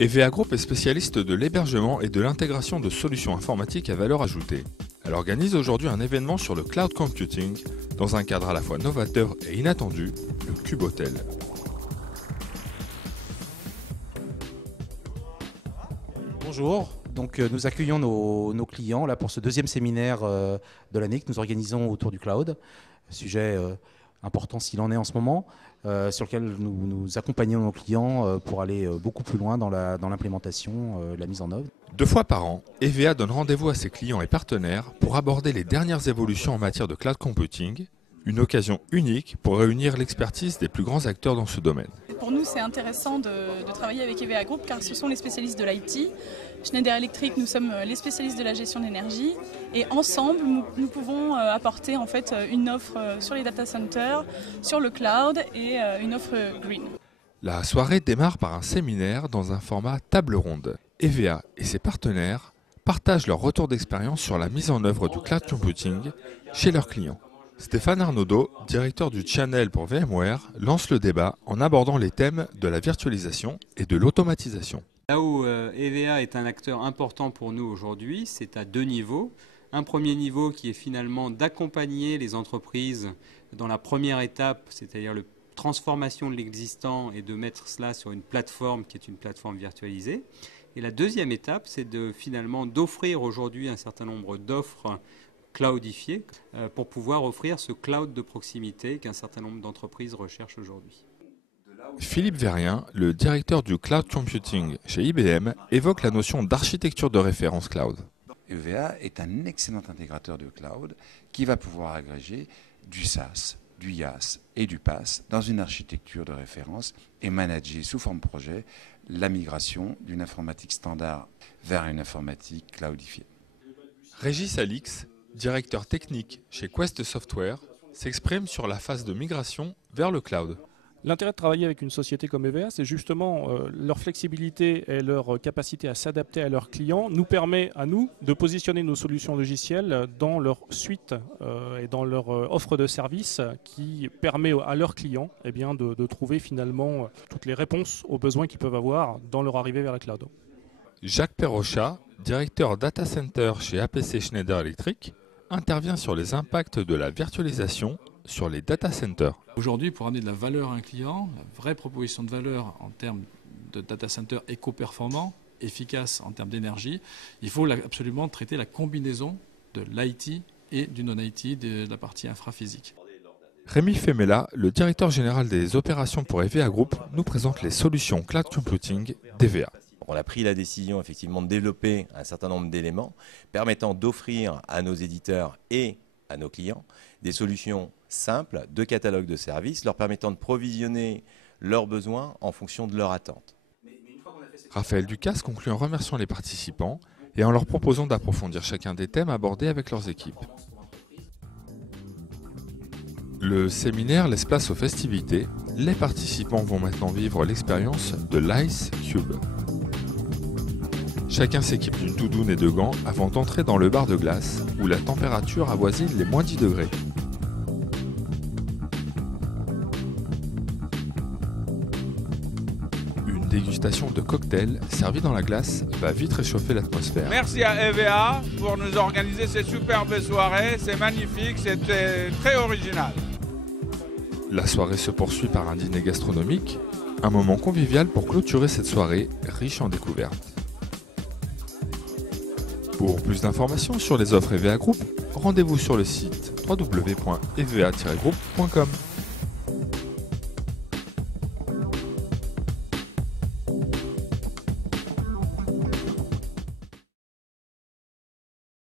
EVA Group est spécialiste de l'hébergement et de l'intégration de solutions informatiques à valeur ajoutée. Elle organise aujourd'hui un événement sur le cloud computing dans un cadre à la fois novateur et inattendu, le Cube Hotel. Bonjour, donc nous accueillons nos clients là, pour ce deuxième séminaire de l'année que nous organisons autour du cloud, sujet important s'il en est en ce moment, sur lequel nous accompagnons nos clients pour aller beaucoup plus loin dans l'implémentation, la mise en œuvre. 2 fois par an, EVA donne rendez-vous à ses clients et partenaires pour aborder les dernières évolutions en matière de cloud computing, une occasion unique pour réunir l'expertise des plus grands acteurs dans ce domaine. Pour nous, c'est intéressant de travailler avec EVA Group car ce sont les spécialistes de l'IT. Schneider Electric, nous sommes les spécialistes de la gestion d'énergie et ensemble, nous pouvons apporter en fait une offre sur les data centers, sur le cloud et une offre green. La soirée démarre par un séminaire dans un format table ronde. EVA et ses partenaires partagent leur retour d'expérience sur la mise en œuvre du cloud computing chez leurs clients. Stéphane Arnaudot, directeur du Channel pour VMware, lance le débat en abordant les thèmes de la virtualisation et de l'automatisation. Là où EVA est un acteur important pour nous aujourd'hui, c'est à 2 niveaux. Un premier niveau qui est finalement d'accompagner les entreprises dans la première étape, c'est-à-dire la transformation de l'existant et de mettre cela sur une plateforme qui est une plateforme virtualisée. Et la deuxième étape, c'est finalement d'offrir aujourd'hui un certain nombre d'offres cloudifiées pour pouvoir offrir ce cloud de proximité qu'un certain nombre d'entreprises recherchent aujourd'hui. Philippe Verrien, le directeur du cloud computing chez IBM, évoque la notion d'architecture de référence cloud. EVA est un excellent intégrateur de cloud qui va pouvoir agréger du SaaS, du IaaS et du PaaS dans une architecture de référence et manager sous forme projet la migration d'une informatique standard vers une informatique cloudifiée. Régis Alix, directeur technique chez Quest Software, s'exprime sur la phase de migration vers le cloud. L'intérêt de travailler avec une société comme EVA, c'est justement leur flexibilité et leur capacité à s'adapter à leurs clients nous permet à nous de positionner nos solutions logicielles dans leur suite et dans leur offre de services qui permet à leurs clients de trouver finalement toutes les réponses aux besoins qu'ils peuvent avoir dans leur arrivée vers la cloud. Jacques Perrochat, directeur data center chez APC Schneider Electric, intervient sur les impacts de la virtualisation sur les data centers. Aujourd'hui, pour amener de la valeur à un client, la vraie proposition de valeur en termes de data center éco-performant, efficace en termes d'énergie, il faut absolument traiter la combinaison de l'IT et du non-IT, de la partie infraphysique. Rémi Femella, le directeur général des opérations pour EVA Group, nous présente les solutions cloud computing d'EVA. On a pris la décision effectivement de développer un certain nombre d'éléments permettant d'offrir à nos éditeurs et à nos clients des solutions simples de catalogue de services leur permettant de provisionner leurs besoins en fonction de leurs attentes. Raphaël Ducasse conclut en remerciant les participants et en leur proposant d'approfondir chacun des thèmes abordés avec leurs équipes. Le séminaire laisse place aux festivités. Les participants vont maintenant vivre l'expérience de l'Ice Cube. Chacun s'équipe d'une doudoune et de gants avant d'entrer dans le bar de glace où la température avoisine les moins 10 degrés. Une dégustation de cocktails servie dans la glace va vite réchauffer l'atmosphère. Merci à EVA pour nous organiser ces superbes soirées, c'est magnifique, c'était très original. La soirée se poursuit par un dîner gastronomique, un moment convivial pour clôturer cette soirée riche en découvertes. Pour plus d'informations sur les offres EVA Group, rendez-vous sur le site www.eva-group.com.